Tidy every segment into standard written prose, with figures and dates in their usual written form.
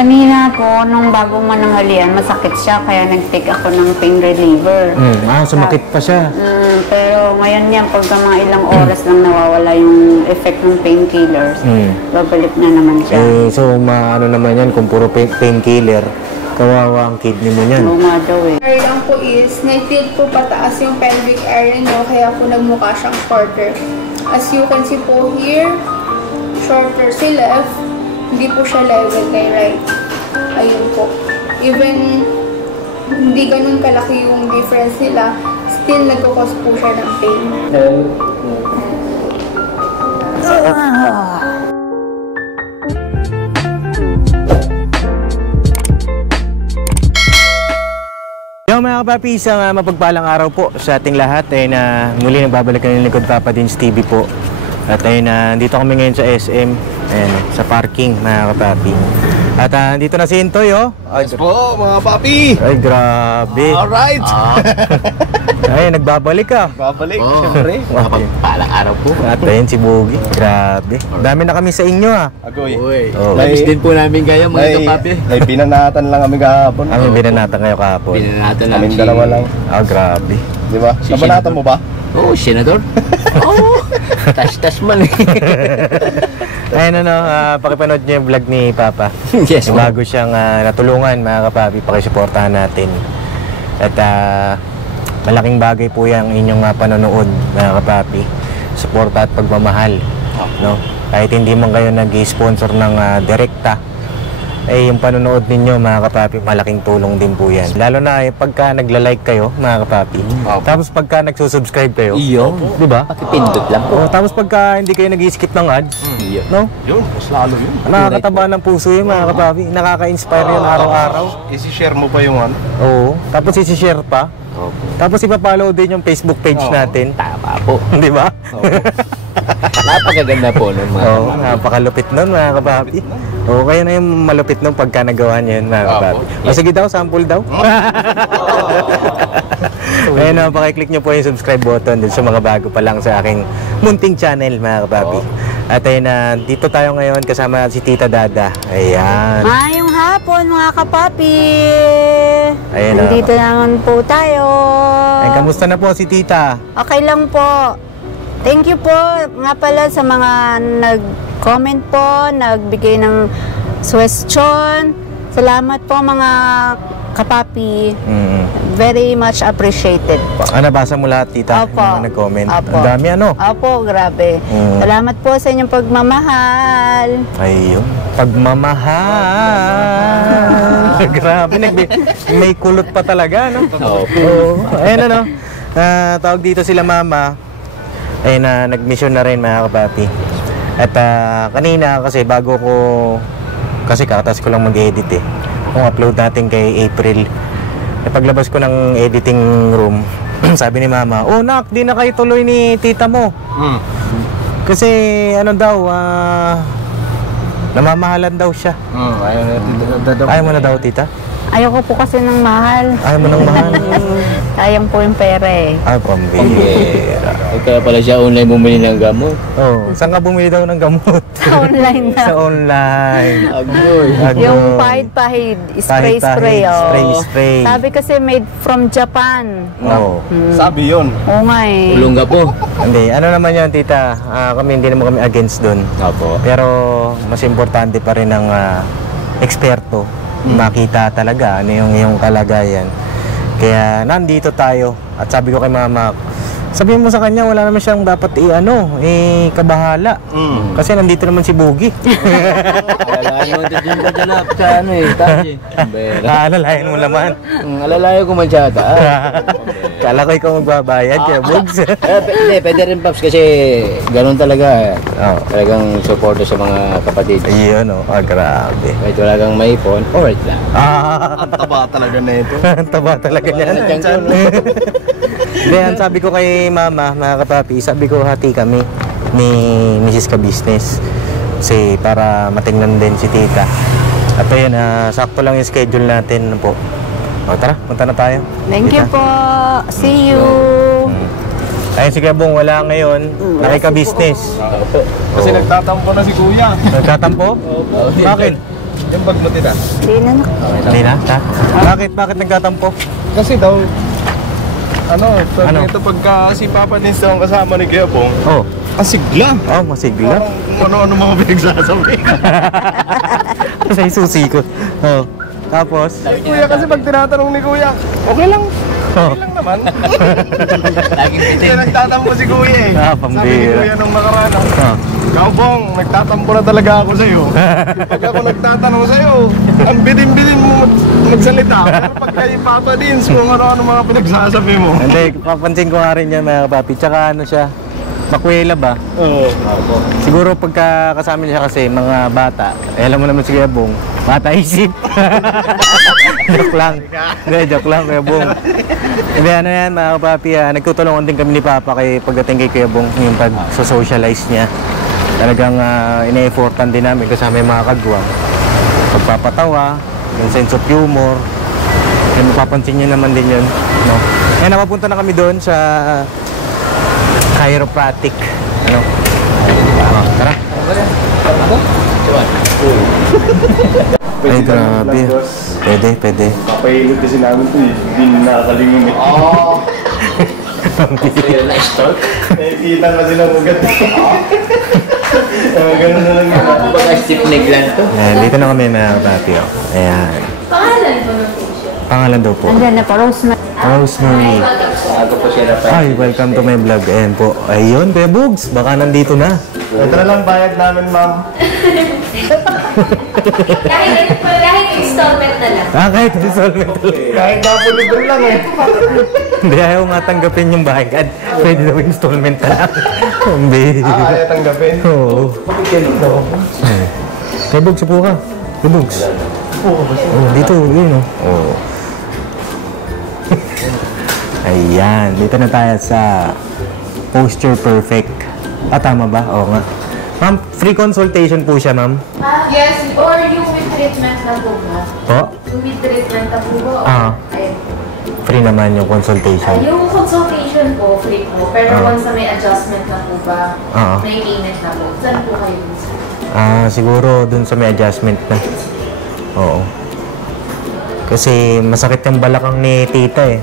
Kanina po, nung bagong mananghalian, masakit siya, kaya nag-take ako ng pain reliever. Sumakit pa siya. Pero ngayon yan, pagka mga ilang oras lang nawawala yung effect ng painkillers, babalik na naman siya. So, ano naman yan, kung puro painkiller, kawawa ang kidney mo niyan. Oo nga daw eh. Area lang po is, nag-tilt po pataas yung pelvic area nyo, kaya po nagmukha siyang shorter. As you can see po here, shorter si left, hindi po siya level kay right. Ayun po. Even hindi ganun kalaki yung difference nila, still nagkakos po siya ng pain. Yo mga kapapi, isang mapagpalang araw po sa ating lahat ay na muli nagbabalik ng Lingkod Papa Dins TV po. At ayun na dito kami ngayon sa SM, ayan, sa parking mga kapapi. At dito na si Intoy, oh. Yes po mga papi. Ay grabe. Alright. Ay nagbabalik ka. Babalik, syempre. Mapagpalang araw po. At ayun si Boogie, grabe. Dami na kami sa inyo Agoy. Namiss din po namin kayo mga kapapi. May binanatan lang kami kahapon. Kami binanatan ngayon kahapon. Binanatan lang Kaming dalawa lang. Grabe. Di ba? Nabanatan mo ba? Oo, senador. Oo. Tas-tas man eh. Ayun pakipanood niyo yung vlog ni Papa. Yes, bago siyang natulungan mga kapapi, pakisuportahan natin. At malaking bagay po yung inyong panonood mga kapapi. Suporta at pagmamahal. No? Kahit hindi man kayo nag-sponsor ng direkta, yung panonood ninyo mga kapapi, malaking tulong din po yan. Lalo na pagka nagla-like kayo mga kapapi. Tapos pagka nagsusubscribe kayo. Iyo. Di ba? Pakipindot lang po. Tapos pagka hindi kayo nag-skip ng ads. Iyo. No? Yun, mas lalo yun. Nakakataba ng puso yun mga kapapi. Nakaka-inspire yun araw-araw. Isi-share mo pa yung ano? Oo. Tapos isi-share pa. Tapos ipapollow din yung Facebook page natin. Tama po. Di ba? Napakaganda po nun mga Oo, napakalupit nun mga kapapi. Oo, kaya na yung malupit nun pagka nagawa niya yun mga kapapi. O sige daw, sample daw. Kaya na, pakiclick nyo po yung subscribe button dun sa mga bago pa lang sa aking munting channel mga kapapi. At ayun na, dito tayo ngayon kasama si Tita Dada. Ayan. Ngayong hapon mga kapapi! Ayun na. Nandito naman po tayo. Ay, kamusta na po si Tita? Okay lang po. Thank you po nga pala sa mga nag-comment po, nagbigay ng suggestion. Salamat po mga kapapi. Very much appreciated po. Nabasa mo lahat, Tita? Opo. Yung mga nag-comment? Opo. Ang dami ano? Opo, grabe. Salamat po sa inyong pagmamahal. Ayun. Pagmamahal. Grabe, may kulot pa talaga, no? Oo. Ayun, ano? Tawag dito sila mama. Ayun na, nag-mission na rin mga kapapi. At kanina kasi bago ko, kasi kakatas ko lang mag-edit eh. Kung upload natin kay April, paglabas ko ng editing room, sabi ni mama, oh nak, di na kayo tuloy ni tita mo. Kasi ano daw, namamahalan daw siya. Ayaw mo na daw, tita? Ayoko po kasi ng mahal. Ayaw mo ng mahal? Sayang po yung pera eh. Ay, pambira. Kaya pala siya online bumili ng gamot. Oh, saan ka bumili daw ng gamot? Sa online na. Sa online. Agoy. Yung pahid-pahid, spray-spray. Spray-spray. Sabi kasi made from Japan. Oo. Sabi yun. Oo nga eh. Tulong ka po. Hindi, ano naman yan, tita? Kami hindi naman kami against doon. Opo. Pero mas importante pa rin ang eksperto. Makita talaga ano yung iyong kalagayan. Kaya nandito tayo. At sabi ko kay mama, sabihin mo sa kanya, wala naman siyang dapat kabahala. Kasi nandito naman si Boogie. Alalayan mo din ba dyan sa ano eh, tayo. Alalayan mo naman. Alalayan ko man siya ata. Kala ko ikaw magbabayad kaya Bugs. Hindi, pwede rin Paps kasi ganun talaga. Talagang suporto sa mga kapatid. Iyon grabe. Kahit wala kang maipon, alright lang. Ang taba talaga na ito. Ang taba talaga niyan. Hindi, sabi ko kay mama, mga kapapi, sabi ko hati kami ni Mrs. Ka-Business. Kasi para matingnan din si tita. At ayun, sakto lang yung schedule natin po. O tara, punta na tayo. Thank you po. See you. Ayun si Gabong, wala ngayon. Nakika-business. Kasi nagtatampo na si Kuya. Nagtatampo? Bakit? Yung bag mo tita. Hindi na na. Hindi na? Ha? Bakit nagtatampo? Kasi daw, ano, sabi Ano? ito pagka si Papa din daw ang kasama ni Kuya Bong, Oh. kasigla. Oh, masigla. Parang kung ano-ano mga pinagsasabi. Sa isusikot. Oh. Tapos? Si Kuya kasi pag tinatanong ni Kuya, okay lang. Oh. Okay lang naman. Laging Kasi bitin. nagtatampo si Kuya eh. Ah, Sabi ni pambira. Kuya nung nakaraan, Oh. Ikaw Bong, nagtatampo na talaga ako sa'yo. Pag ako nagtatanong sa'yo, ang bitin-bitin mo magsalita. Pero pag kay Papa Dins, kung ano-ano mga pinagsasabi mo. Hindi, papansin ko nga rin yan mga kapapi. Tsaka ano siya, makwela ba? Oo. Siguro pagka kasama niya kasi mga bata, eh, alam mo naman si Kuya Bong, bata isip. Joke lang. Hindi, joke lang Kuya Bong. Hindi, ano yan mga kapapi, nagtutulungan din kami ni Papa kay pagdating kay Kuya Bong, yung pag-socialize niya. Talagang ina-effortan din namin kasama yung mga kagwang. Pagpapatawa, yung sense of humor, yung mapapansin niyo naman din yun. No? Eh, napapunta na kami doon sa chiropractic. Ano? Tara. Ay, grabe. Pwede. Papailot kasi namin ito eh. Hindi nakakalingon eh. Oo. Real na stalk. Nakikita kasi ng ugat. Ganun na lang yun. Baga stiff neck lang to. Ayan, dito na kami mga kapatid. Ayan. Pangalan ko na po siya. Pangalan daw po. Andyan na po, Rosemary. Rosemary. Ako po siya na Ay, welcome to my vlog. Ayan po. Ayun, Kuya Bugs. Baka nandito na. Ito na lang bayad namin, ma'am. Kahit installment na lang. Kahit installment ulit. Kahit napulibol lang eh. Hindi, ayaw nga tanggapin yung bayad. Pwede daw installment na lang. Hindi. Ayaw tanggapin. Oo. Kuya Bugs, upo ka. Kuya Bugs. Oh, dito, yun o. Oh. Ayan, dito na tayo sa Posture Perfect. Tama ba? Oo nga. Ma'am, free consultation po siya, ma'am. Yes, or yung with treatment na po ba? Po? Yung with treatment na po ba? Ah. Ayun. Free naman yung consultation. Yung consultation po, free po. Pero once na may adjustment na po ba, may payment na po. Saan po kayo? Siguro dun sa may adjustment na. Oo. Kasi masakit yung balakang ni tita eh.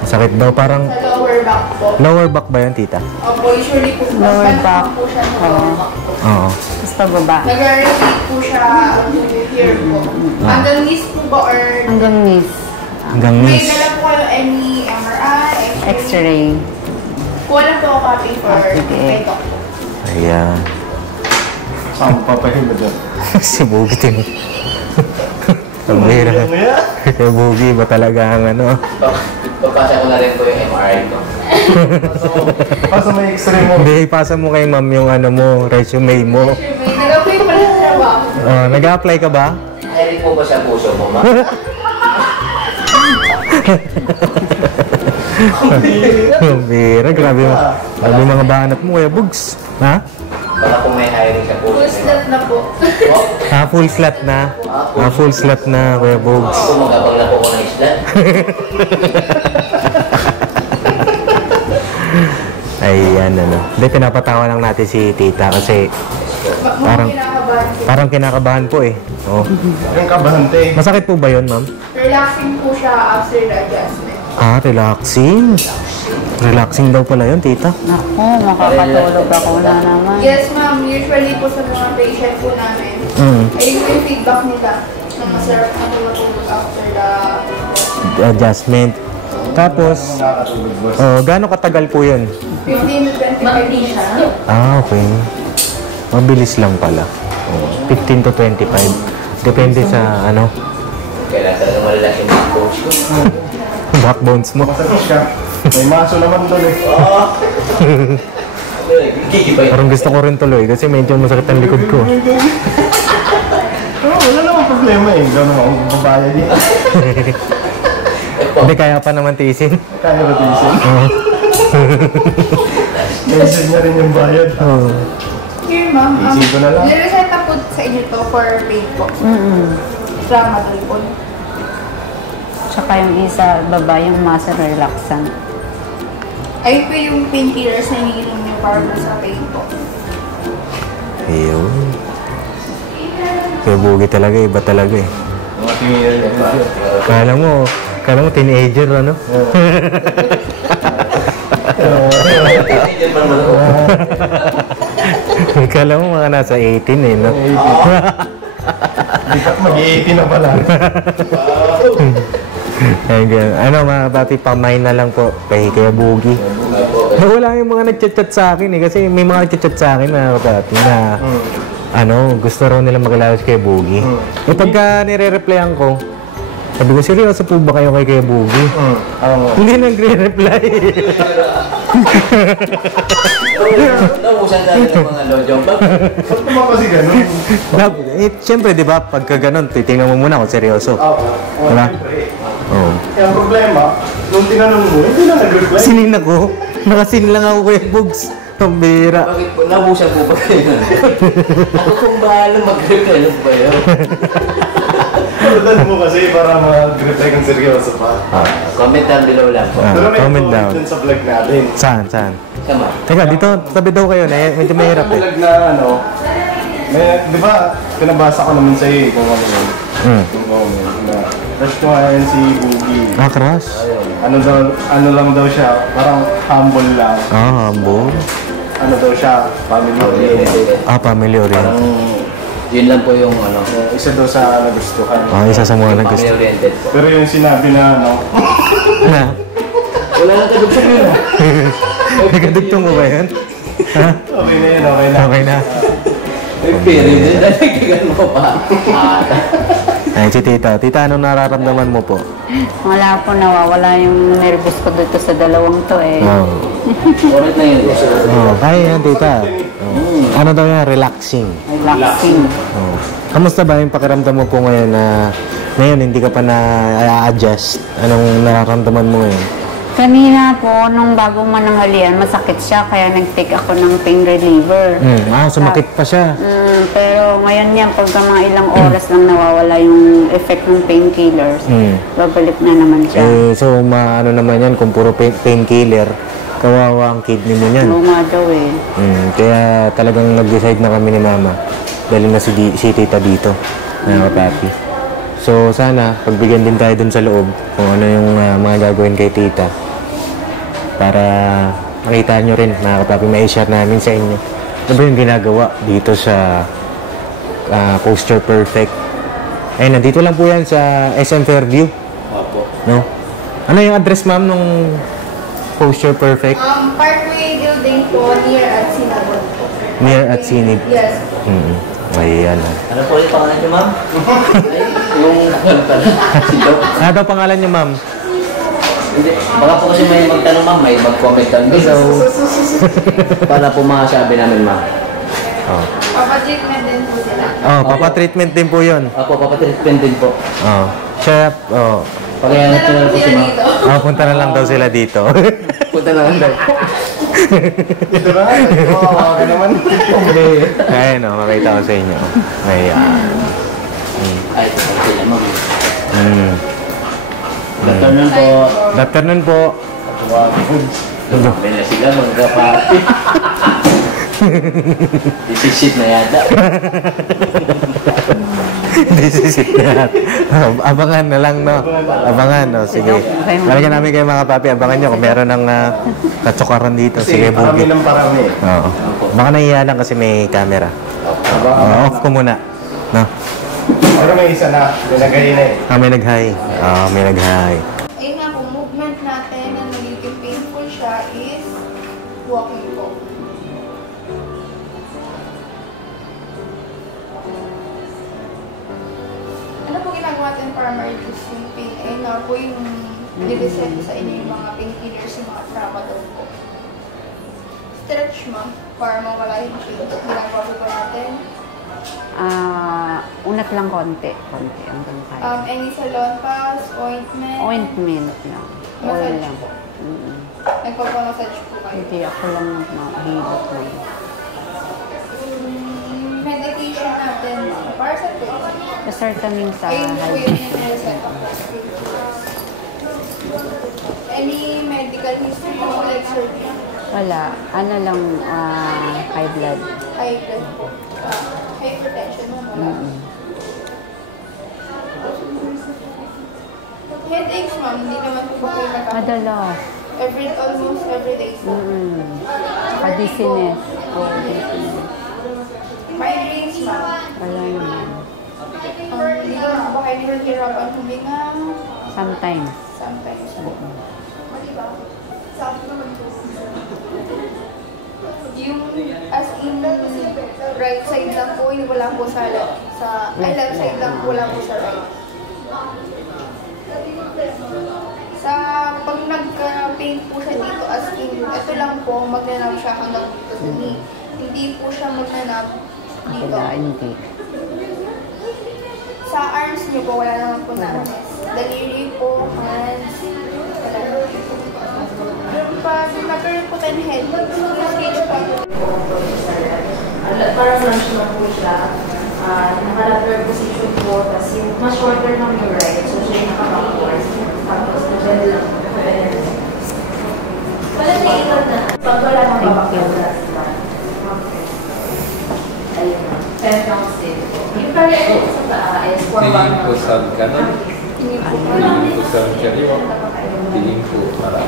Masakit daw, parang Sa lower back po. lower back ba yun, tita? Opo, usually po. Lower mas back. po siya sa lower back po. Oo. Basta baba. Nag-repeat po siya here po. Hanggang knees po ba or Hanggang knees. Hanggang may knees. dala po kayo any MRI, X-ray. Wala po ako copy for Sige. petok po. Ayan. Saan pa pa yun ba dyan? Si Boogie din. Ang bira. Si Boogie ba talaga ang ano? Papasa ko na rin po yung MRI ko. Pasa may x-ray mo. Hindi, ipasa mo kay ma'am yung ano mo, resume mo. Sure, may nag-apply pa lang sa trabaho. Nag-apply ka ba? Ay, rin po ba sa puso mo, ma? Ang bira, grabe mga banat mo, Kuya Bugs. Ha? Baka kung may hiring sa puso. Full slot na po. Full slot na. Full slot na, Kuya Bugs. Kung magabang na po ko ng isla. Ayan, ano. Hindi, pinapatawa lang natin si tita kasi Parang- parang kinakabahan po eh. Oh. Yung kabahante. Masakit po ba yun, ma'am? Relaxing po siya after the adjustment. Relaxing. Relaxing daw pala yun, tita. Naku, makakatulog ako na naman. Yes, ma'am. Usually po sa mga patient po namin, ayun po yung feedback nila na masarap na po matulog after the Adjustment. Tapos, Nakakatulog, boss. gaano katagal po yun? 15 to 25 minutes. Okay. Mabilis lang pala. 15 to 25. Depende sa ano, Kailangan talaga malalas yung coach ko. backbones mo. Masarap siya. May maso naman doon eh. Gigibay. Parang gusto ko rin tuloy kasi medyo masakit ang likod ko. Oo, wala namang problema eh. Ikaw naman kung babayad eh. Hindi kaya pa naman tiisin. Kaya rotation. Message niya rin yung bayad. Here, ma'am. Isip ko na lang. Nireseta po sa inyo to for pain po. Tramadol po. Tsaka yung isa, baba, yung muscle relaxant. Ayun po yung painkillers na iniinom niyo para po sa pain po. Ayun. Kuya Boogie talaga, iba talaga eh. Mga tingin Kala mo teenager, ano? Kala mo mga nasa 18 eh, no? Mag-18 na pala. Ayun, ganun. Ano mga papi, pamain na lang po kay Kuya Boogie. Wala yung mga nagchat-chat sa akin eh, kasi may mga nagchat-chat sa akin mga papi na gusto raw nila makilala si Kuya Boogie. Eh pagka nire-replyan ko, sabi ko, seryoso po ba kayo kay Kuya Boogie? Hindi nagre-reply. Nauusan natin ng mga lojong. Ba't naman kasi ganun? Siyempre, di ba, pagka ganun, titingnan mo muna kung seryoso. Diba? Oo. Kaya ang problema, nung tinanong mo, hindi na nag-reply. Sinin ako. Nakasin lang ako Kuya Bugs. Ang bira. Bakit po? Nauusan po ba kayo? Ako kung bahala mag-reply ano ba yun? Pagdaan mo kasi para mag-reply kang seryoso pa. Comment down below lang po. Pero may comment comment down. dun sa vlog natin. Saan? Tama. Teka, dito, tabi daw kayo. Medyo mahirap May eh. vlog na di ba, pinabasa ko naman sa'yo kung ano yun. Yung comment na, crush ko nga yan si Boogie. Crush? Ano lang daw siya, parang humble lang. Humble. Ano daw siya, family oriented. Family oriented. Parang yun lang po yung ano. Isa daw sa nagustuhan. Isa sa mga nagusto. Family oriented po. Pero yung sinabi na Na? Wala nang kadugtong yun. Nagkadugtong mo ba yan? okay na yun, okay na. Okay na. Pero yun, nalagyan mo pa. Ay, si Tita. Tita, anong nararamdaman mo po? Wala po, nawawala yung nervous ko dito sa dalawang to eh. Orat na yun. Kaya yan, Tita. Ano daw yan? Relaxing. Relaxing. Kamusta ba yung pakiramdam mo po ngayon na ngayon hindi ka pa na-adjust? Anong nararamdaman mo ngayon? Kanina po, nung bago mananghalian, masakit siya, kaya nag-take ako ng pain reliever. Sumakit pa siya. Pero ngayon yan, pagka mga ilang oras lang nawawala yung effect ng painkillers, babalik na naman siya. So, ano naman yan, kung puro painkiller, kawawa ang kidney mo niyan. Oo nga daw eh. Kaya talagang nag-decide na kami ni Mama. Dahil na si Tita dito, mga papi. So, sana, pagbigyan din tayo dun sa loob kung ano yung mga gagawin kay Tita. Para makita nyo rin, mga kapapi, ma-share namin sa inyo. Ano ba yung ginagawa dito sa Posture Perfect? Nandito lang po yan sa SM Fairview. Opo. No? Ano yung address, ma'am, nung Posture Perfect? Parkway building po, near at Sinabon po. Near at Sinib. Yes. Ayan. Ano po yung pangalan niyo, ma'am? Yung si Doc. Ano daw pangalan niyo, ma'am? Hindi. Baka po kasi may magtanong, ma'am. May mag-comment down below. Para po masabi namin, ma'am. Papatreatment din po sila. Papa-treatment din po yun. Ako, papatreatment din po. Chef, Pagkayanap ko na po si ma'am. punta na lang daw sila dito. Punta na lang daw. Ito na, okay naman. Ayan, makita ko sa inyo. Ayan. Ay, ito po sila, ma'am. Good Afternoon po. afternoon po. Sabi na sila, magkapati. Isisit na yata. Disisit na. Abangan na lang, no? Abangan, no? Sige. Balikan namin kayo mga papi. Abangan nyo kung meron ng katsukaran dito. Sige, Parami Boogie. ng parami. Oo. Baka nahiya lang kasi may camera. Off ko muna. No? Pero may isa na, nilagay na eh. May nag-hi. May nag-hi. Ayun nga po, movement natin na nagiging painful siya is walking po. Ano po ginagawa natin para ma-reduce yung pain? Ayun nga po yung niliset sa inyo yung mga painkillers, yung mga tramadol po. Stretch ma'am, para mawala yung pain. Ginagawa po ba natin? Unat lang konti. Konti ang kaya. Any salon pass, ointment? Ointment lang. Oil Massage lang. po. Nagpapamassage po kayo. Hindi ako lang mahilot lang. Medication natin, para sa po. Kasartamin sa Ayun po high yun blood. yung reseta po. Any medical history po, like surgery? Wala. Ano lang, high blood. High blood po. Hypertension mo, wala. ma'am, hindi naman po kayo nagkakaroon. Madalas. Almost every day po. Saka dizziness. Oo, dizziness. Migraines, ma'am. Wala naman. Hindi naman po kayo nahihirapan huminga. Sometimes. Sometimes. Yung as in right side lang po, yung wala po sa left side lang po, wala po sa right. Sa pag nagka-pain po siya dito as in, ito lang po, magnanap siya hanggang dito sa knee. Hindi po siya magnanap dito. Hindi. Sa arms niyo po, wala naman po numbness. Daliri po, hands, wala naman po. Pag nagkaroon po tayo head, stage pa po. Parang lunch lang po siya. Naka-lateral position po, tapos yung mas shorter ng yung right, so siya yung naka-backward. Tapos na-bend lang po. Wala na ilan na. Pag wala nang babakyaw sila. Ayun na. 10 pounds din po. Yung cardiac sa paa is 4 Tingin ko sa kanan, Hindi po. tingin ko sa kaliwa, tingin ko para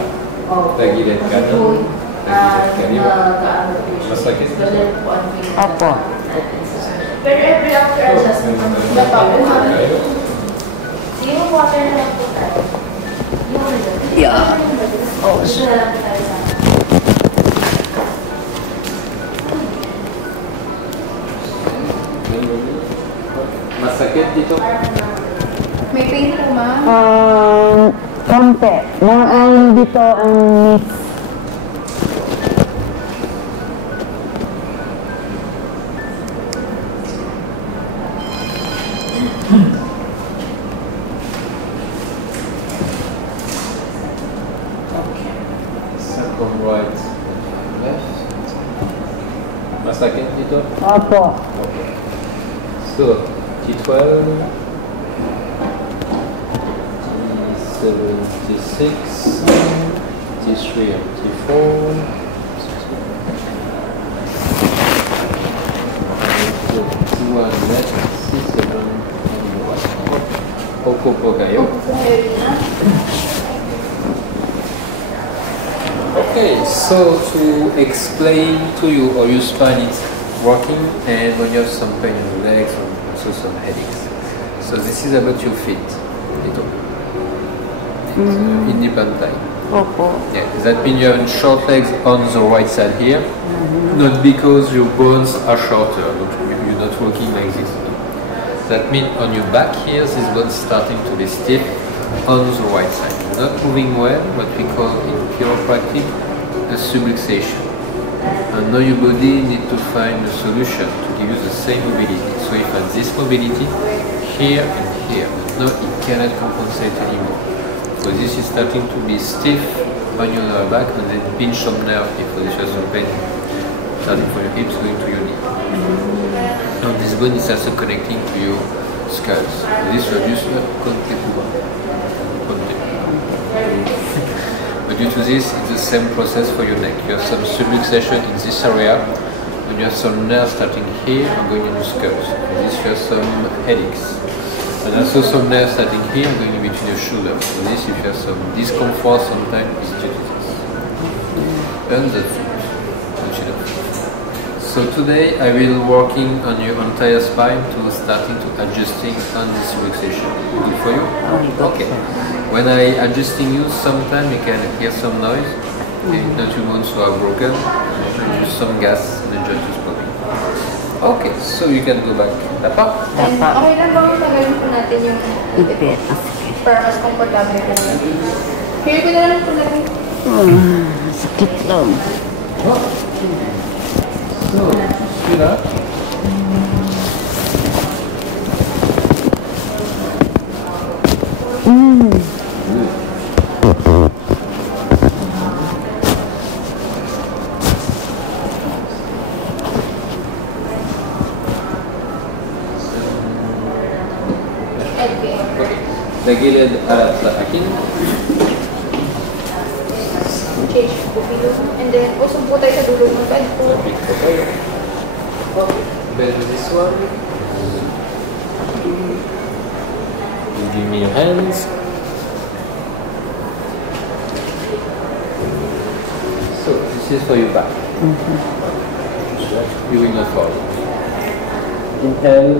tagilid kanan, tagilid kaliwa. Masakit. Opo. Pero every after adjustment, Kayo. yung water na lang po tayo. Yeah. Oh, gusto na lang po tayo sa Masakit dito. May pain po, ma'am. Konti. Ang dito ang mix. Second right, left. Masakit dito. Opo. Okay. So, T12, T76, T3 and T4. So, T1 left, C7 and right. Opo po kayo. Okay, so to explain to you how your spine is working and when you have some pain in your legs and also some headaches. So this is about your feet. Ito. Independent. Opo. Yeah, that means you have short legs on the right side here, not because your bones are shorter, you're not working like this. That means on your back here, this bone starting to be stiff on the right side. You're not moving well, what we call in chiropractic a subluxation. And now your body needs to find a solution to give you the same mobility. So if at this mobility, here and here, now it cannot compensate anymore. So this is starting to be stiff on your lower back and then pinch some nerve if this has some pain. Starting from your hips going to your knee. Now this bone is also connecting to your skulls. So this reduces But due to this, it's the same process for your neck. You have some subluxation in this area, and you have some nerves starting here and going into skulls. For this you have some headaches. And also some nerves starting here and going in between your shoulders. For this if you have some discomfort sometimes it's due to this. And that's it. So today I will working on your entire spine to starting to adjusting on this relaxation. Good for you? Okay. When I adjusting you, sometimes you can hear some noise. Okay, not your bones are broken. Use some gas and the joint is popping. Okay, so you can go back. Tapa? And okay lang ba tagalin po natin yung Ipit. para mas komportable po natin. Here ko na lang po natin. Sakit lang. So, see that? Okay. Nagilid at akin. Change po pillow. And then, usog po tayo sa dulo ng bed po. Lapit ko kayo. Bend this one. You give me your hands. This is for your back. You will not fall. Inhale.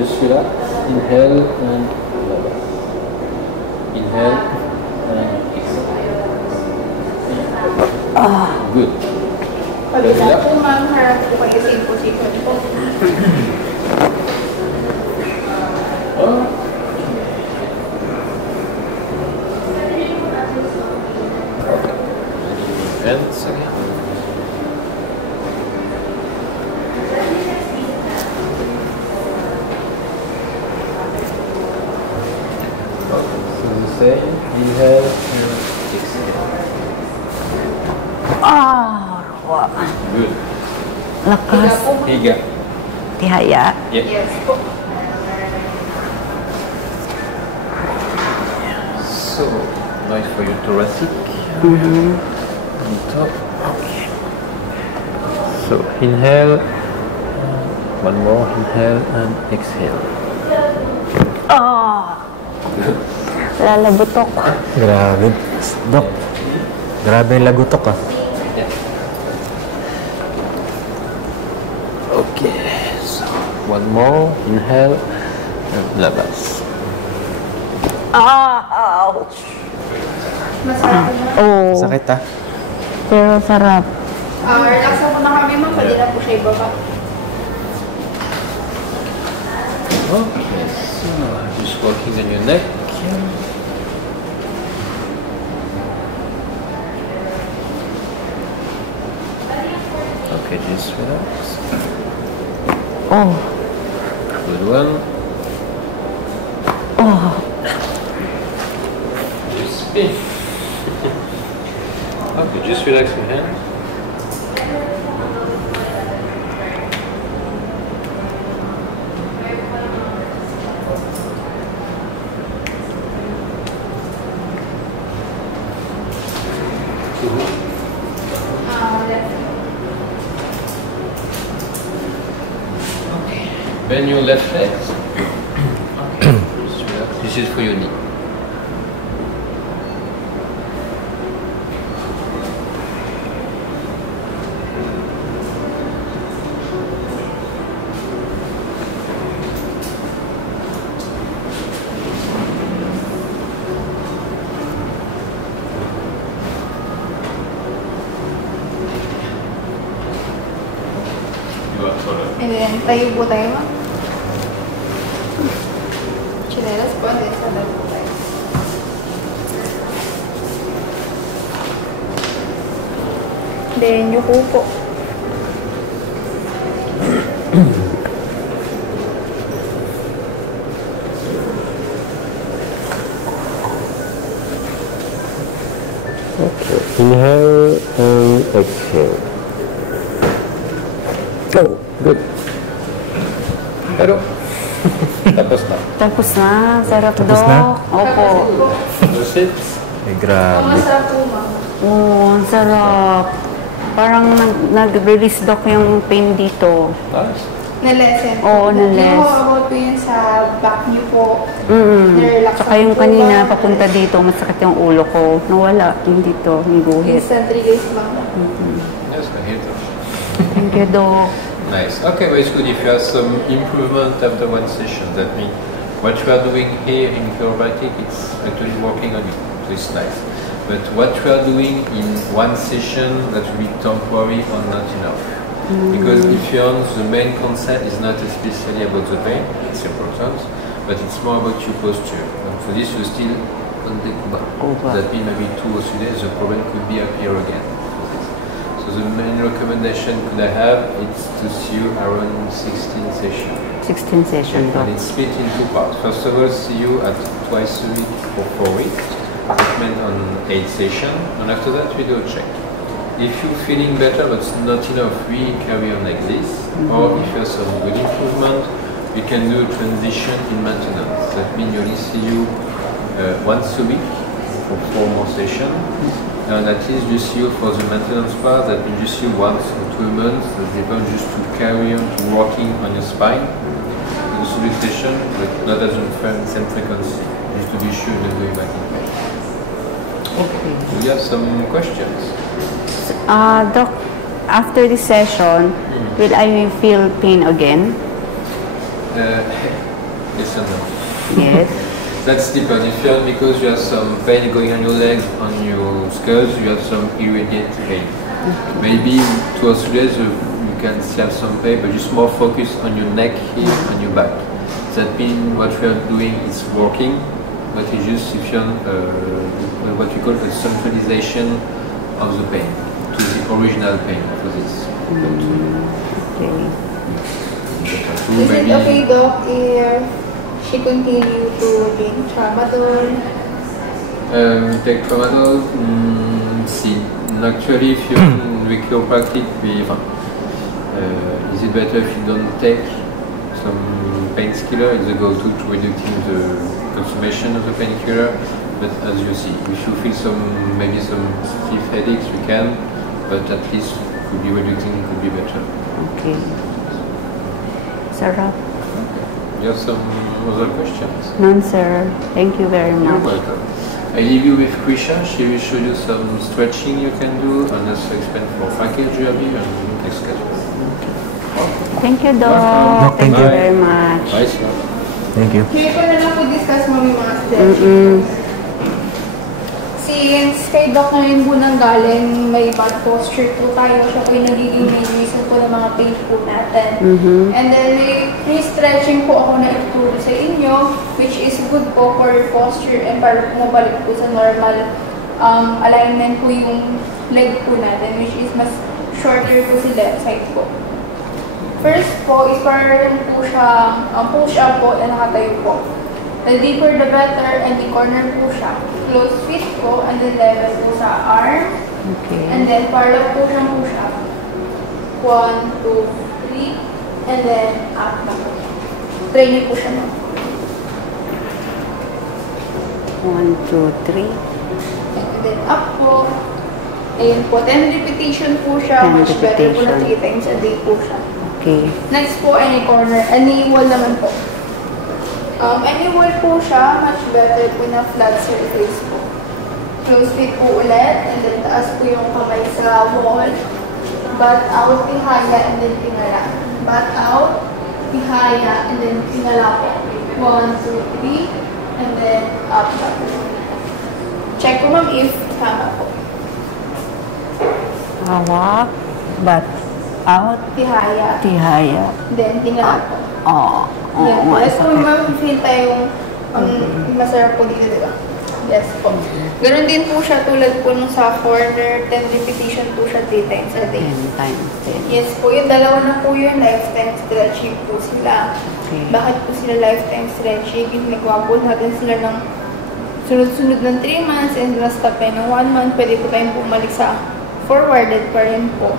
Just relax. Inhale and relax. Inhale and exhale. Good. Pag isa po ma'am, harap po kayo same position po. Hands again. So the same. Inhale and exhale. Good. Lakas. Higa. Tihaya. Yeah. Yes po. So nice for your thoracic. On top. Okay. So inhale. One more. Inhale and exhale. Lalabutok. Grabe. Dok. Grabe yung lagutok ah. Okay. So one more. Inhale and labas. Ouch! Masarap po ma'am. Oh, Sakit ah. pero sarap. Relax na po na kami ma'am, pwede na po siya ibaba. Okay. So just working on your neck. Okay, just relax. Oh, Good one. oh. Just spin. Okay, just relax your hand. Bend your left leg. Okay. Just relax. This is for your knee. And then, tayo po tayo ma'am. Chinelas po, and then sandal po tayo. Then, yuko po. Inhale and exhale. Oh, good. Pero, tapos na. Tapos na. Sarap, Tapos Dok. na? Opo. That's it. Ay, grabe. Masarap po ma'am. Oo, ang sarap. Parang nag-release, Dok, yung pain dito. Nice. Na-lessen po. Oo, na-less. Yung about po yun sa back niyo po. Na-relax Tsaka yung na po kanina, ba? papunta dito, masakit yung ulo ko. Nawala, yung dito, yung guhit. Instant release ma'am. Yes, I hate it. Thank you, Dok. Nice. Okay, well, it's good if you have some improvement after one session. That means what you are doing here in chiropractic, it's actually working on you. So it's nice. But what you are doing in one session, that will be temporary or not enough. Because if you're on, the main concept is not especially about the pain, it's important, but it's more about your posture. And for this, you still on the kuba. That means maybe 2 or 3 days, the problem could be appear again. So the main recommendation could I have is to see you around 16 sessions. 16 session, Dok. And it's split in 2 parts. First of all, see you at twice a week for 4 weeks. Treatment on 8 sessions, and after that we do a check. If you're feeling better but not enough, we carry on like this. Or if you have some good improvement, we can do a transition in maintenance. That means you only see you once a week for 4 more sessions. And at least you see you for the maintenance part, that means you see you once or 2 months, that depends just to carry on working on your spine. The solution, but not at the same frequency. just to be sure you're going back in pain. Okay. Do you have some questions? Doc, after this session, will I feel pain again? Yes or no? Yes. That's different. If you're because you have some pain going on your legs, on your skulls, you have some immediate pain. Maybe 2 or 3 days you can still have some pain, but just more focus on your neck here and your back. That means what we are doing is working, but it's just if you're what we call a centralization of the pain to the original pain for this. Okay. Is it okay, Doc, if she continue to take tramadol? Take tramadol? See, actually, if you're with chiropractic, is it better if you don't take some painkiller? It's a go-to to reducing the consumption of the painkiller. But as you see, if you feel maybe some stiff headaches, you can, but at least could be reducing, could be better. Okay. Sarap. You have some other questions? None, sir. Thank you very You're much. welcome. I leave you with Krisha. She will show you some stretching you can do and also explain for Frankie GRB and next schedule. Thank you, Doc. Doc, Thank you bye. very much. Bye, sir. Thank you. Here ko na lang po discuss mo yung mga steps. Since kay Doc ngayon po nang galing, may bad posture po tayo. Siya po yung nagiging main reason po ng mga pain po natin. And then may pre-stretching po ako na ituturo sa inyo, which is good po for posture and para pumabalik po sa normal alignment po yung leg po natin, which is mas shorter po si left side po. First po is parang po siya push up po and nakatayo po. The deeper the better, and the corner po siya. Close fit po, and then level po sa arm. Okay. And then parallel po siyang push up. 1, 2, 3, and then up na po. Try niyo po siya na. 1, 2, 3. And then up po. Ayun po. 10 repetition po siya. 10 Much better po na repetition. 3 times a day po siya. Okay. Next po, any corner. Any wall naman po. Any wall po siya, much better po na flat surface po. Close fit po ulit, and then taas po yung kamay sa wall. Bat out, ihaya, and then tingala. Bat out, ihaya, and then tingala po. 1, 2, 3, and then up na po. Check po ma'am if tama po. Hawak. Bat out. Ihaya, Tihaya. then tingala po. Oo. Yes, Oo, yes po masakit. ma'am, feel tayong masarap po dito, diba? Yes po. Ganon din po siya tulad po nung sa corner, 10 repetition po siya 3 times a day. 10 times 10. Yes po, yung dalawa na po yun, lifetime stretching po sila. Okay. Bakit po sila lifetime stretching? Yung nagawa po natin sila ng sunod-sunod ng 3 months and na-stop ng 1 month, pwede po tayong bumalik sa forwarded pa rin po.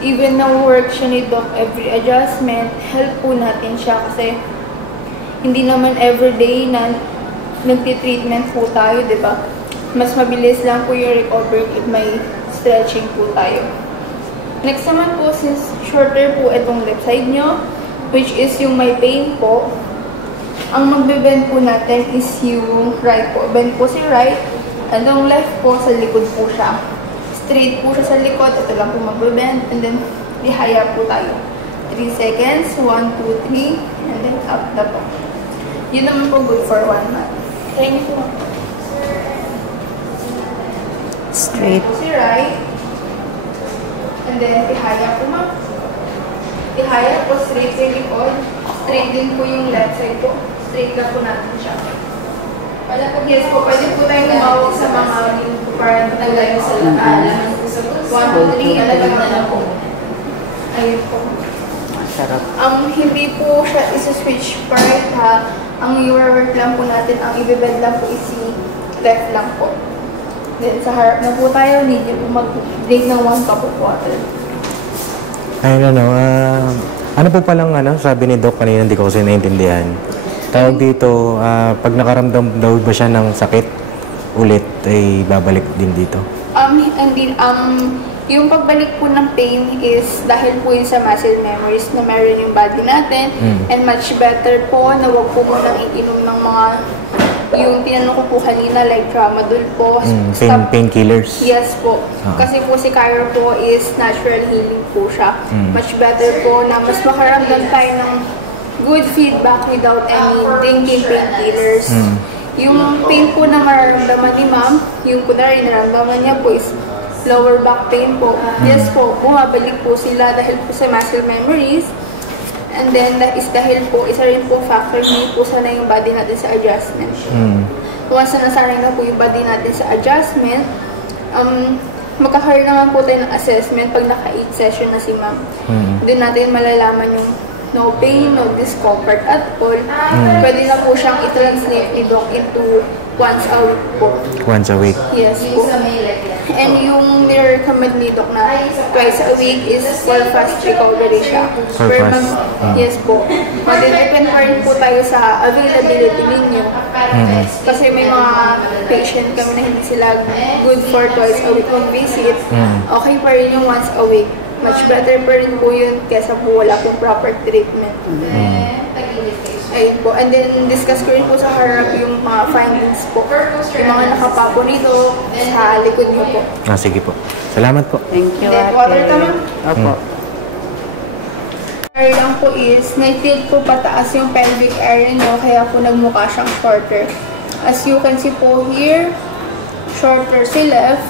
Even na work siya ni Doc every adjustment, help po natin siya kasi hindi naman everyday na nagti-treatment po tayo, di ba? Mas mabilis lang po yung recovery if may stretching po tayo. Next naman po, since shorter po itong left side nyo, which is yung may pain po, ang magbe-bend po natin is yung right po. Bend po si right, and yung left po sa likod po siya. Straight po siya sa likod, ito lang po magbe-bend, and then lihaya po tayo. 3 seconds, 1, 2, 3, and then up na po. Yun naman po good for 1 month. Try niyo po. Straight. Si right, and then lihaya po ma'am. Lihaya po, straight sa likod. Straight din po yung left side po. Straight lang po natin siya. Yes po, pwede po tayong tumawag sa mga para talaga sa lahat. 1, 2, 3, alagang na lang po. Ayun po. Masarap. Hindi po siya isa-switch part ha. Ang i-work lang po natin, ang i-bend lang po is si left lang po. Then sa harap na po tayo, need nyo po mag-drink ng 1 cup of water. Ayun ano po palang sabi ni Doc kanina, hindi ko kasi naintindihan. Tawag dito, pag nakaramdam daw ba siya ng sakit ulit, ay babalik din dito? Yung pagbalik po ng pain is dahil po yun sa muscle memories na meron yung body natin. And much better po na huwag po munang iinom ng mga yung tinanong ko po kanina, like tramadol po. Painkillers. Yes po. Kasi po si Kyra po is natural healing po siya. Much better po na mas makaramdam tayo ng good feedback without any thinking painkillers. Yung pain po na mararamdaman ni ma'am, yung kunwari nararamdaman niya po is lower back pain po. Yes po, bumabalik po sila dahil po sa muscle memories. And then, that is dahil po, isa rin po factor niyo po sana yung body natin sa adjustment. Once na nasanay na po yung body natin sa adjustment, magkakaroon naman po tayo ng assessment pag naka-8 session na si ma'am. Doon natin malalaman yung no pain, no discomfort at all. Pwede na po siyang i-translate ni Doc into once a week po. Once a week? Yes po. And yung nire-recommend ni Doc na twice a week is for fast recovery siya. Yes po. Mag-depend pa rin po tayo sa availability ninyo. Kasi may mga patient kami na hindi sila good for twice a week mag-visit. Okay pa rin yung once a week. Much better pa rin po yun kesa po wala pong proper treatment. Ayun po. And then, discuss ko rin po sa harap yung mga findings po. Yung mga nakapapo rito sa likod niyo po. Sige po. Salamat po. Thank you, Then, ate. water naman. Opo. Lang po is, na-tilt po pataas yung pelvic area nyo, kaya po nagmukha siyang shorter. As you can see po here, shorter si left,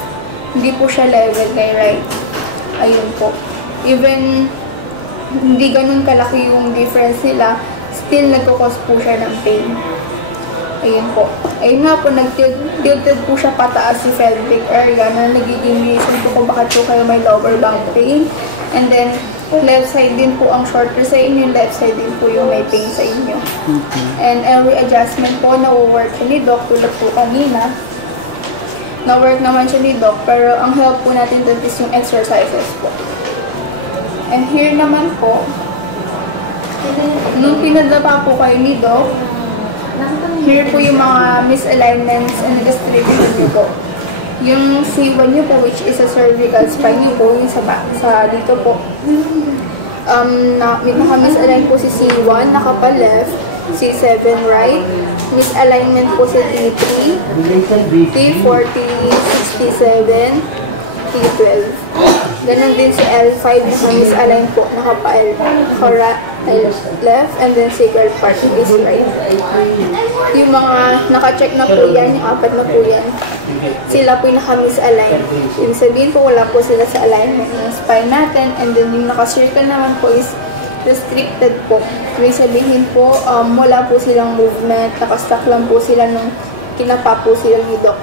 hindi po siya level kay right. Ayun po. Even hindi ganun kalaki yung difference nila, still nagkakos po siya ng pain. Ayun po. Ayun nga po, nag-tilted po siya pataas si pelvic area na nagiging reason po kung bakit po kayo may lower back pain. And then, left side din po ang shorter sa inyo, left side din po yung may pain sa inyo. And every adjustment po na-work siya ni Doc, tulad po kanina. Na-work naman siya ni Doc, pero ang help po natin doon is yung exercises po. And here naman po, nung pinadapa po kayo ni Doc, here po yung mga misalignments and restriction nyo po. Yung C1 nyo po, which is a cervical spine nyo po, yung sa dito po. May naka-misalign po si C1, nakapa-left, C7 right, misalignment po si T3, T40, 67, T12. Ganon din si L5, naka-misalign po, naka-left, and then sacral part is right. Yung mga naka-check na po yan, yung apat na po yan, sila po yung naka-misalign. Ibig sabihin po, wala po sila sa alignment ng spine natin, and then yung naka-circle naman po is restricted po. Ibig sabihin po, wala po silang movement, nakastock lang po sila nung kinapa po sila ni Doc.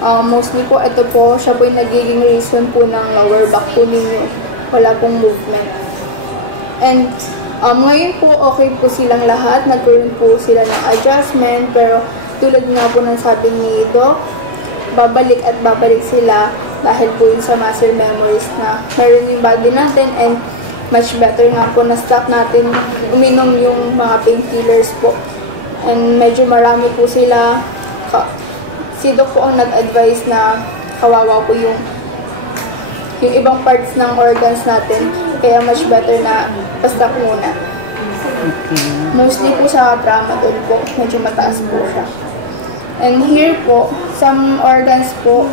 Mostly po, ito po, siya po yung nagiging reason po ng lower back po ninyo. Wala pong movement. And ngayon po, okay po silang lahat. Nagkaroon po sila ng adjustment, pero tulad nga po ng sabi ni Doc, babalik at babalik sila dahil po yun sa muscle memories na meron yung body natin, and much better nga po na stop natin uminom yung mga painkillers po. And medyo marami po sila. Si Doc po ang nag-advise na kawawa po yung ibang parts ng organs natin. Kaya much better na stop muna. Mostly po sa tramadol po. Medyo mataas po siya. And here po, some organs po,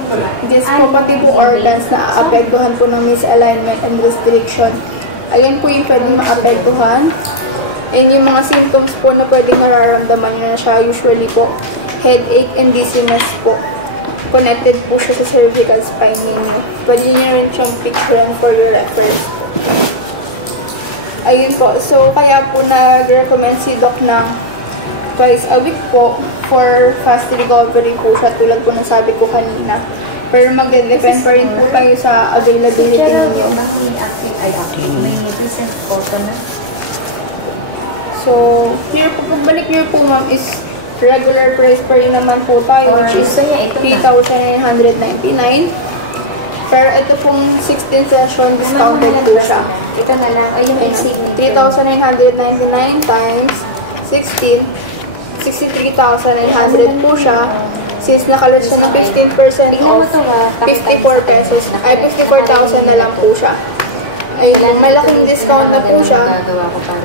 this po pati po organs na aapektuhan po ng misalignment and restriction. Ayan po yung pwedeng maapektuhan. And yung mga symptoms po na pwedeng nararamdaman na siya, usually po, headache and dizziness po. Connected po siya sa cervical spine ninyo. Pwede nyo rin siyang picturean for your reference po. Ayun po. So, kaya po nag-recommend si Doc ng twice a week po for fast recovery po siya, tulad po ng sabi ko kanina. Pero mag-depend pa rin po tayo sa availability ninyo. May recent photo na. So, here po, pagbalik niyo po ma'am is regular price pa rin naman po tayo, which is 3,999. Pero ito pong 16 session discounted po siya. Ito na lang. Ayun yung 3,999 times 16, 63,900 po siya. Since nakalat siya ng 15% off, 54 pesos. Ay, 54,000 na lang po siya. Ayun, malaking discount na po siya.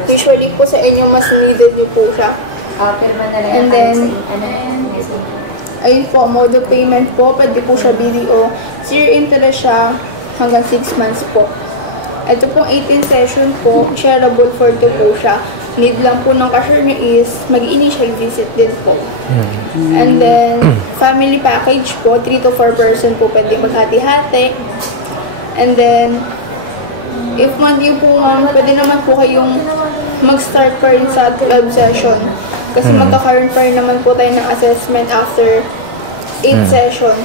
Usually po sa inyo, mas needed nyo po siya. pirma na lang And yung then, message. ayun po, mode of payment po, pwede po siya BDO. 0 interest siya hanggang 6 months po. Ito pong 18 session po, shareable for 2 po siya. Need lang po ng cashier niya is mag-initial visit din po. And then, family package po, 3 to 4 person po pwede maghati-hati. And then, if man yun po, pwede naman po kayong mag-start pa rin sa 12 session. Kasi magkakaroon pa rin naman po tayo ng assessment after 8 session.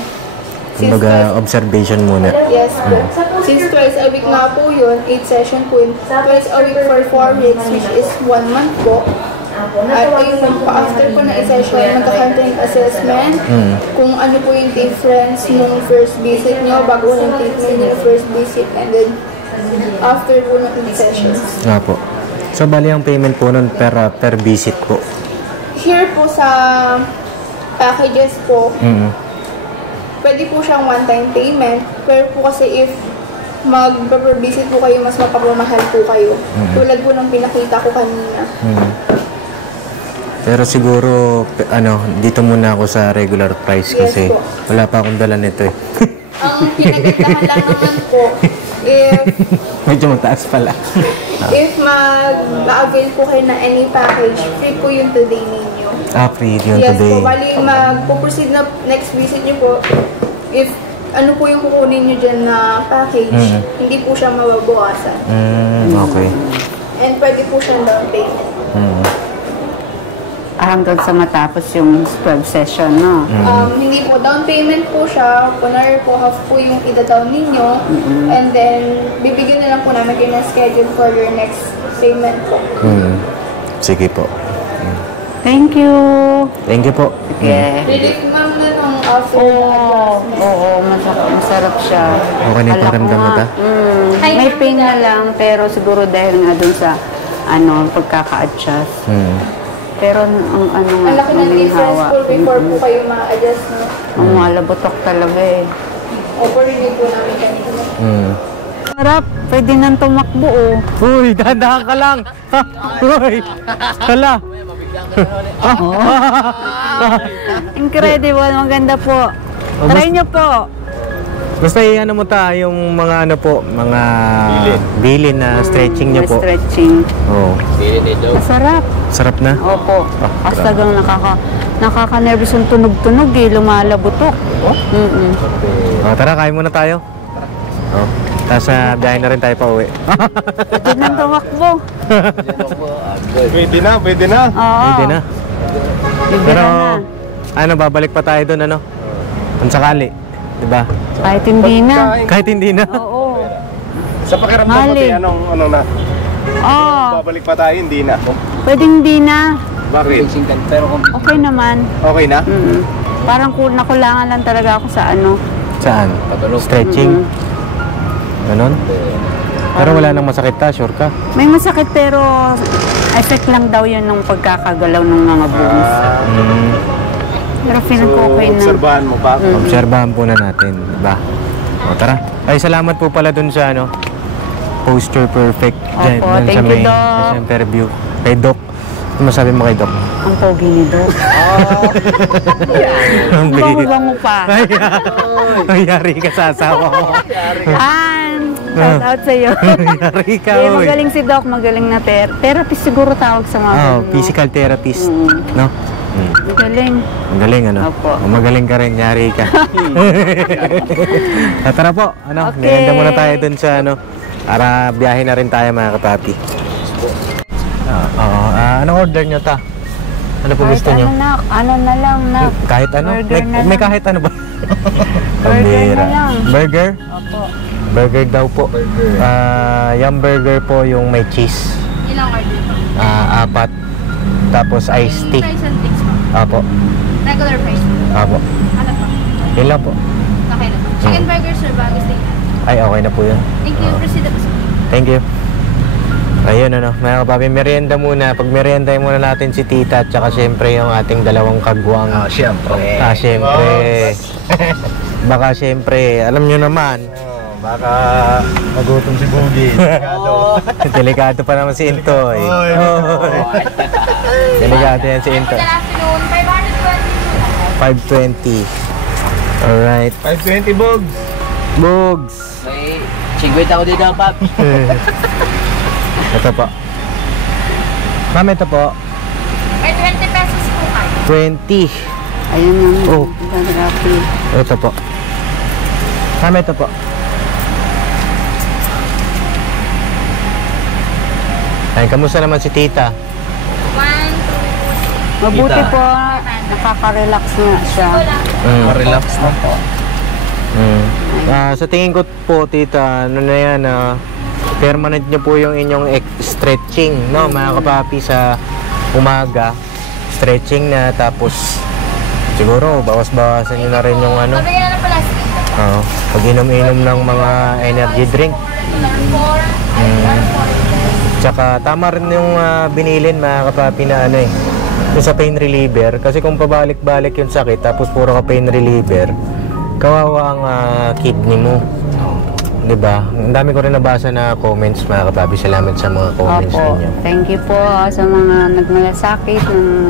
Kumbaga, observation muna. Yes po. Since twice a week nga po yun, 8 session po yun. Twice a week for 4 weeks, which is 1 month po. At ayun lang po, after po na session, magkakaroon tayo ng assessment kung ano po yung difference nung first visit nyo bago ng treatment yung first visit, and then after po ng 8 sessions. Nga po. So, bali ang payment po nun per visit po. Here po sa packages po, pwede po siyang one-time payment. Pero po kasi if mag-visit po kayo, mas mapapamahal po kayo. Tulad po ng pinakita ko kanina. Pero siguro, dito muna ako sa regular price kasi po. wala pa akong dala nito eh. Ang pinagandahan lang naman po, if Medyo mataas pala. mag-avail po kayo na any package, free po yung today ninyo. Free yun Yes today. po, bali mag-proceed na next visit nyo po. If ano po yung kukunin nyo dyan na package, hindi po siya mababawasan. Okay. And pwede po siyang down payment. Hanggang sa matapos yung 12 session, no? Hindi po, down payment po siya. Kunwari po, half po yung ida-down ninyo. And then, bibigyan na lang po namin kayo ng schedule for your next payment po. Sige po. Thank you. Thank you po. Yeah. Relief ma'am na nung after adjustment. Oo, masarap siya. Okay na yung pakiramdam mo ta? May pain na lang, pero siguro dahil nga dun sa pagkaka-adjust. Pero ang Ang laki ng difference po before po kayo ma-adjust, no? Ang malabotok talaga eh. Opo, rin po namin kanina. Sarap, pwede nang tumakbo oh. Uy, dahan ka lang. Uy, hala. Incredible, maganda po. Try nyo po. Basta mo yung mga mga bilin na stretching niyo po. Stretching. Oo. Masarap. Sarap na? Opo. Kasi talagang nakaka-nervous yung tunog-tunog eh, lumalabotok. Tara, kain muna tayo. Tapos biyahe na rin tayo pa uwi. Pwede nang tumakbo. Pwede na. Oo. Pwede na. Pwede Pero, na. babalik pa tayo doon, kung sakali. Diba? Kahit hindi na. Kahit hindi na. Oo. Sa pakiramdam mo, Mali. anong na? Oo. Babalik pa tayo, hindi na. Pwede hindi na. Bakit? Okay naman. Okay na? Parang nakulangan lang talaga ako sa Saan? Stretching? Ganon? Pero wala nang masakit sure ka? May masakit pero effect lang daw yun ng pagkakagalaw ng mga bones. Pero feeling ko okay na. Obserbahan mo pa. Obserbahan po na natin, diba? Tara. Ay, salamat po pala dun sa Posture Perfect. Dyan, Opo, dun thank sa you, may Doc. interview. Kay Doc. Ano masabi mo kay Doc? Ang pogi ni Doc. Ang Bango-bango pa. Ay, yari ka sa asawa mo. Shout out sa'yo. Yari ka, uy. Magaling si Doc, magaling na therapist siguro tawag sa mga ganun, no? Physical therapist. No? Magaling. Magaling, Opo. Magaling ka rin, yari ka. Tara po, Okay. merienda muna tayo dun sa para biyahe na rin tayo mga kapapi. Anong order nyo ta? Ano po gusto nyo? Ano na lang, nak. Kahit ano? Burger na May lang. kahit ano ba? Burger Pambira. na lang. Burger? Opo. Burger daw po. Yung burger po yung may cheese. Ilang order po? 4. Tapos iced tea. Price and things po. Apo. Regular price po. Apo. Ano po? Ilan po? Okay na po. Chicken burger, sir, bago steak. Ay, okay na po yun. Thank you. Proceed na po, sir. Thank you. Ayun mga kapapi, merienda muna. Pag merienda muna natin si tita at saka syempre yung ating dalawang kagwang. Siyempre. Syempre. Baka syempre, alam nyo naman, Baka magutom si Boogie. Delikado pa naman si Intoy. Oy. Delikado yan si Intoy. Good afternoon, 520. 520. Alright. 520 Bogs. Bugs. May 50 ako dito, Pap. Ito po. Ma'am, ito po. May 20 pesos po kayo. 20. Ayun yung Oh. Rapi. Ito po. Ma'am, ito po. Ay, kamusta naman si tita? 1, 2, Mabuti po, nakaka-relax nga siya. Relax na po. Sa tingin ko po, tita, ano na yan, permanent nyo po yung inyong stretching, no, mga kapapi, sa umaga. Stretching na, tapos siguro, bawas-bawasan nyo na rin yung ano. Mabigyan na ng plastic. Pag-inom-inom ng mga energy drink. Tsaka tama rin yung binilin, mga kapapi, na ano yung sa pain reliever. Kasi kung pabalik-balik yung sakit, tapos puro ka pain reliever, kawawa ang kidney mo. Diba? Ang dami ko rin nabasa na comments, mga kapapi. Salamat sa mga comments Opo. ninyo. Thank you po sa mga nagmalasakit,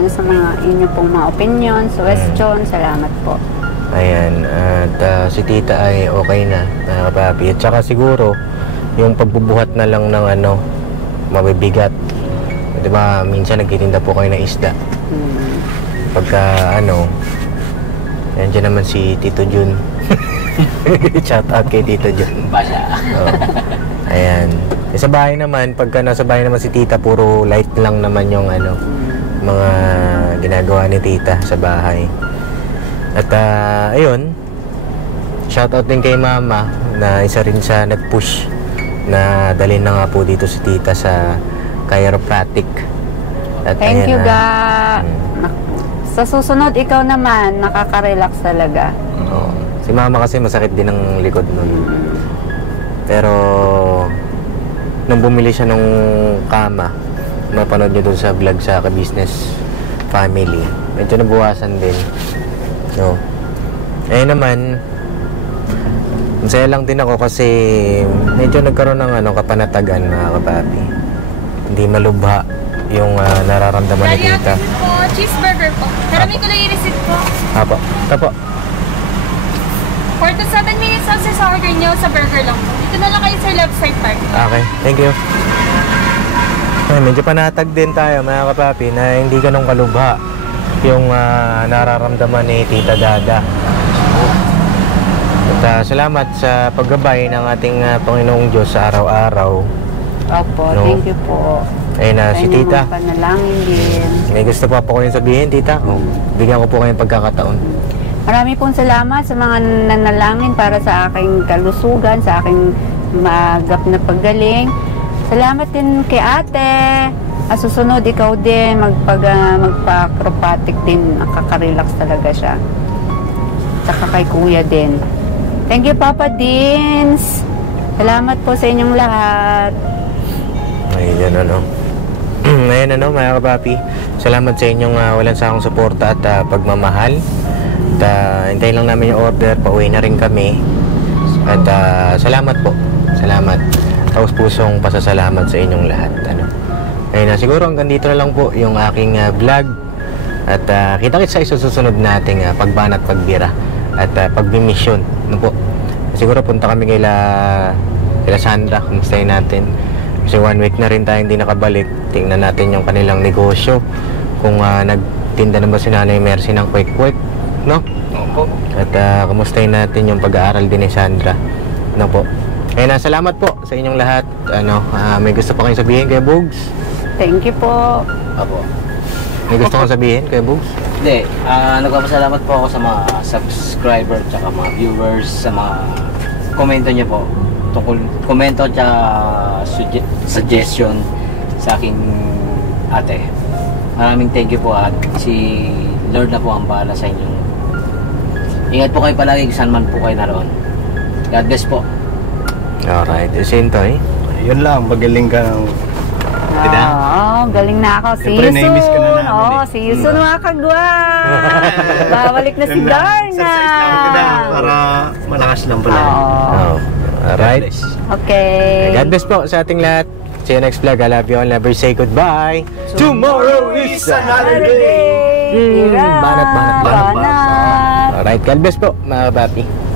sa mga inyo pong mga opinion, suggestion. Salamat po. Ayan, at si tita ay okay na, mga kapapi. At saka siguro, yung pagbubuhat na lang ng ano, mabibigat. Diba, minsan nagtitinda po kayo ng isda. Pagka ano, yan dyan naman si Tito Jun. Shout out kay Tito Jun. Pasya. Ayan. Sa bahay naman, pagka nasa bahay naman si tita, puro light lang naman yung ano, mga ginagawa ni tita sa bahay. At ayun, shout out din kay mama na isa rin sa nag-push na dalhin na nga po dito si tita sa chiropractic. At Thank ayan you, na. Ga. Sa susunod, ikaw naman, nakaka-relax talaga. Oo. Si mama kasi masakit din ang likod nun. Pero nung bumili siya nung kama, mapanood niyo dun sa vlog sa Ka-Business Family, medyo nabuwasan din. No. Eh naman, masaya lang din ako kasi medyo nagkaroon ng ano, kapanatagan, mga kapapi. Hindi malubha yung nararamdaman ni tita. po, cheeseburger po. Karami ko lang yung receipt po. Apo. Apo. 4 to 7 minutes lang sa order nyo sa burger lang po. Dito na lang kayo sa left side park. Okay, thank you. Ay, medyo panatag din tayo, mga kapapi, na hindi ganun kalubha yung nararamdaman ni Tita Dada. At salamat sa paggabay ng ating Panginoong Diyos sa araw-araw. Opo, No. thank you po. Ayun na, si Sa inyong Tita. mga panalangin din. May gusto pa po kayong sabihin, Tita? Bigyan ko po kayong pagkakataon. Marami pong salamat sa mga nanalangin para sa aking kalusugan, sa aking magap na paggaling. Salamat din kay ate. Susunod, ikaw din, magpa-acrobatic din. Nakaka-relax talaga siya. Tsaka kay kuya din. Thank you, Papa Dins. Salamat po sa inyong lahat. Ayun, ano. Ngayon, ano, mga kapapi, salamat sa inyong walang sakong suporta at pagmamahal. At hintayin lang namin yung order, pauwi na rin kami. At salamat po. Salamat. Taos pusong pasasalamat sa inyong lahat. Ano. Ayun na, siguro hanggang dito na lang po yung aking vlog. At kita-kits sa susunod nating pagbanat, pagbira at pagbimisyon. Ano po? Siguro punta kami kila Sandra, kumustahin natin. Kasi 1 week na rin tayo hindi nakabalik. Tingnan natin yung kanilang negosyo. Kung nagtinda na ba si Nanay Mercy ng kwek-kwek, no? Opo. At kumustahin natin yung pag-aaral din ni Sandra. Ano po? Ayun na, salamat po sa inyong lahat. Ano, may gusto pa kayong sabihin kay Bugs? Thank you po. Opo. May gusto kong sabihin kay Bugs? Hindi, nagpapasalamat po ako sa mga subscriber tsaka mga viewers, sa mga komento niyo po. Tungkol komento at suggestion sa aking ate. Maraming thank you po at si Lord na po ang bahala sa inyo. Ingat po kayo palagi kung saan man po kayo naroon. God bless po. Alright, Sintoy. Yun lang, magaling ka ng... Galing na ako. See Siyempre, you soon. na-miss ka na namin See you soon, mga kagwa. Babalik na si Darna. Exercise lang kita para malakas lang pala. Oh. Alright. Okay. God bless po sa ating lahat. See you next vlog. I love you all. Never say goodbye. Tomorrow is another day. Banat. Banat. Alright. God bless po, mga kapapi.